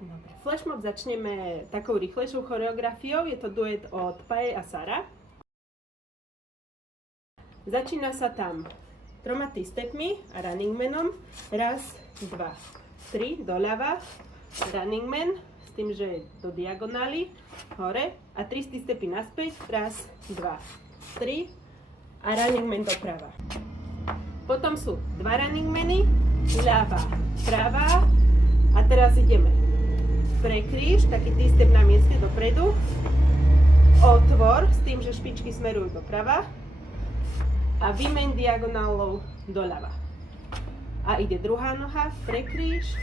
Dobre, flashmob začneme takou rýchlejšou choreografiou. Je to duet od Pae a Sara. Začína sa tam 3 T-stepmi a running manom. 1, 2, 3, doľava, running man, s tým, že je do diagonály, hore. A 3 T-stepy naspäť. 1, 2, 3 a running man doprava. Potom sú 2 running many, ľava, pravá. A teraz ideme prekríž, taký T-step na mieste dopredu. Otvor, s tým, že špičky smerujú doprava. A vymeň diagonálou doľava. A ide druhá noha, prekríž,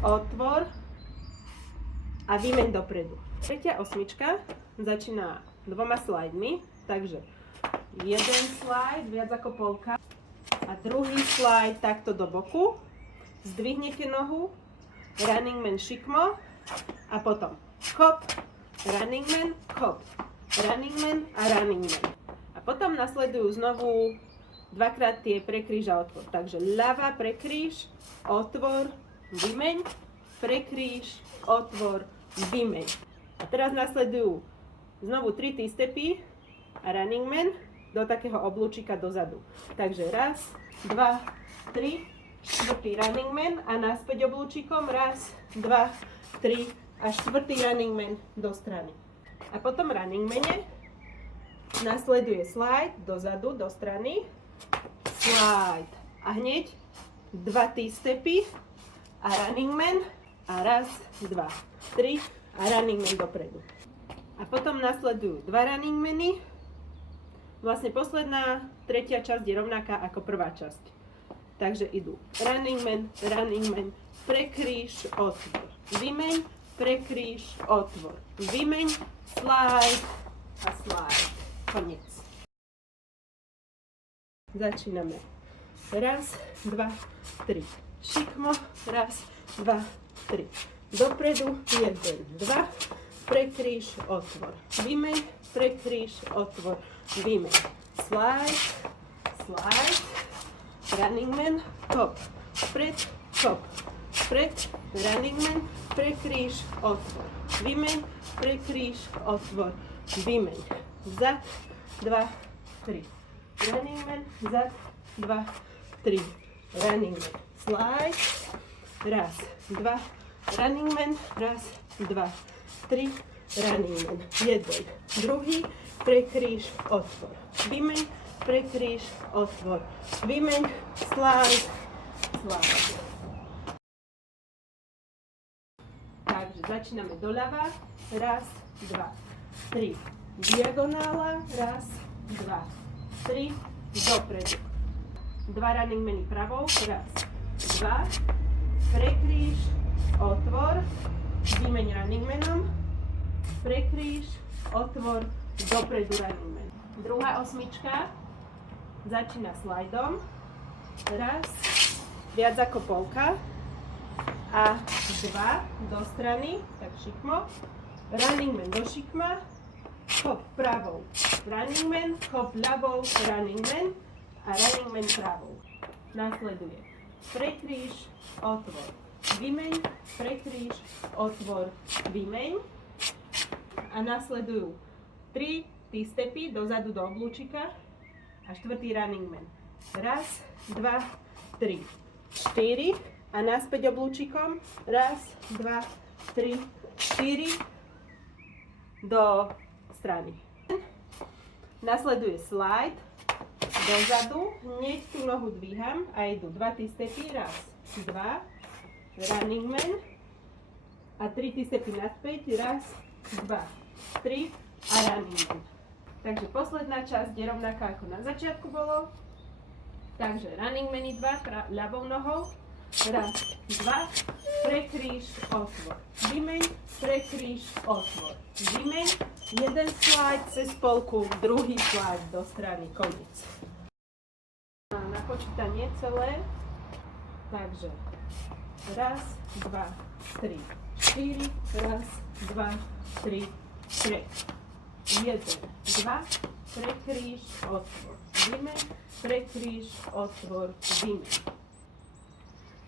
otvor a vymeň dopredu. Tretia osmička začína 2 slajdmi, takže jeden slajd, viac ako polka, a druhý slajd takto do boku. Zdvihnete nohu, running man šikmo a potom hop, running man, hop, running man a running man. A potom nasledujú znovu 2-krát tie prekríž a otvor. Takže ľava, prekríž, otvor, vymeň, prekríž, otvor, vymeň. A teraz nasledujú znovu 3 T-stepy a running man do takého oblúčika dozadu. Takže 1, 2, 3, 4. running man a naspäť oblúčikom. 1, 2, 3 a 4. running man do strany. A potom running mane nasleduje slide dozadu, do strany, slide a hneď 2 T-stepy a running man a 1, 2, 3 a running man dopredu. A potom nasledujú 2 running many. Vlastne posledná, tretia časť je rovnaká ako prvá časť. Takže idú running man, prekríž, otvor, vymeň, prekríž, otvor, vymeň, slide a slide. Koniec. Začíname. 1, 2, 3. Šikmo. 1, 2, 3. Dopredu. 1, 2. Prekríž, otvor. Vymeň, prekríž, otvor. Vymeň. Slide, slide. Running man, hop. Vpred, hop. Vpred, running man, prekríž, otvor. Vymeň, prekríž, otvor. Vymeň. Vzad, 2, 3. Running man, vzad, 2, 3. Running man. Slide. 1, 2. Running man. 1, 2, 3. Running man. 1. Druhý. Prekríž, otvor. Vymeň, prekríž, otvor. Vymeň, slide, slide. Takže začíname doľava. 1, 2, 3. Diagonála, 1, 2, 3, dopredu. 2 running many pravou, 1, 2, prekríž, otvor, vymeň running manom, prekríž, otvor, dopredu running man. Druhá osmička začína slajdom, 1, viac ako polka a 2 do strany, tak šikmo, running man do šikma, hop pravou, running man, hop ľavou, running man a running man pravou. Nasleduje prekríž, otvor, vymeň, prekríž, otvor, vymeň a nasledujú 3 T-stepy dozadu do oblúčika a 4. running man. 1, 2, 3, 4 a naspäť oblúčikom. 1, 2, 3, 4 do strany. Nasleduje slide dozadu, hneď tú nohu dvíham a idú 2 T-stepy, 1, 2, running man a 3 T-stepy naspäť, 1, 2, 3 a running man. Takže posledná časť je rovnaká ako na začiatku bolo. Takže running many 2 ľavou nohou, 1, 2, prekríž, otvor, vymeň, prekríž, otvor, vymeň, jeden slide cez polku, druhý slide do strany, koniec. Na počítanie celé, takže 1, 2, 3, 4, 1, 2, 3, prek, 1, 2, prekríž, otvor, vymeň, prekríž, otvor, vymeň.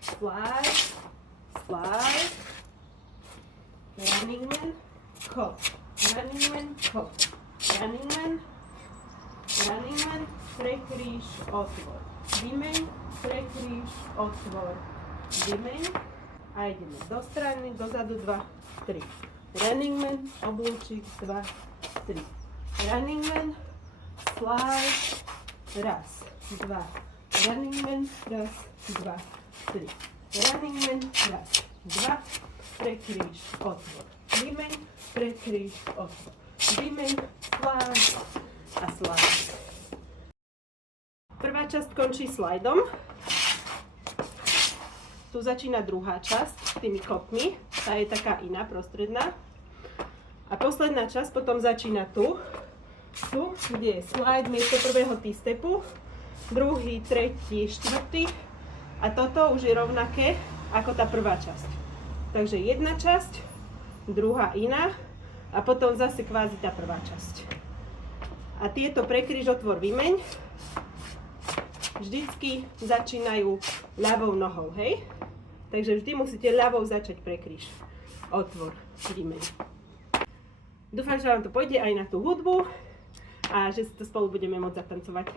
Slide, slide, running man, hop, running man, hop, running man, prekríž, otvor, vymeň, prekríž, otvor, vymeň a ideme do strany, dozadu 2, 3. Running man, oblúčik, 2, 3. Running man, slide, raz, 2. Running man, raz, 2, 3. Running man, raz, 2. Prekríž, otvor, vymeň, prekríž, otvor, vymeň, slide a slide. Prvá časť končí slajdom. Tu začína druhá časť s tými kopmi. Tá je taká iná, prostredná. A posledná časť potom začína tu, kde je slide miesto prvého T-stepu, druhý, tretí, štvrtý. A toto už je rovnaké ako tá prvá časť. Takže jedna časť, druhá iná a potom zase kvázi tá prvá časť. A tieto prekríž, otvor, vymeň vždycky začínajú ľavou nohou, hej? Takže vždy musíte ľavou začať prekríž, otvor, vymeň. Dúfam, že vám to pôjde aj na tú hudbu a že si to spolu budeme môcť zatancovať.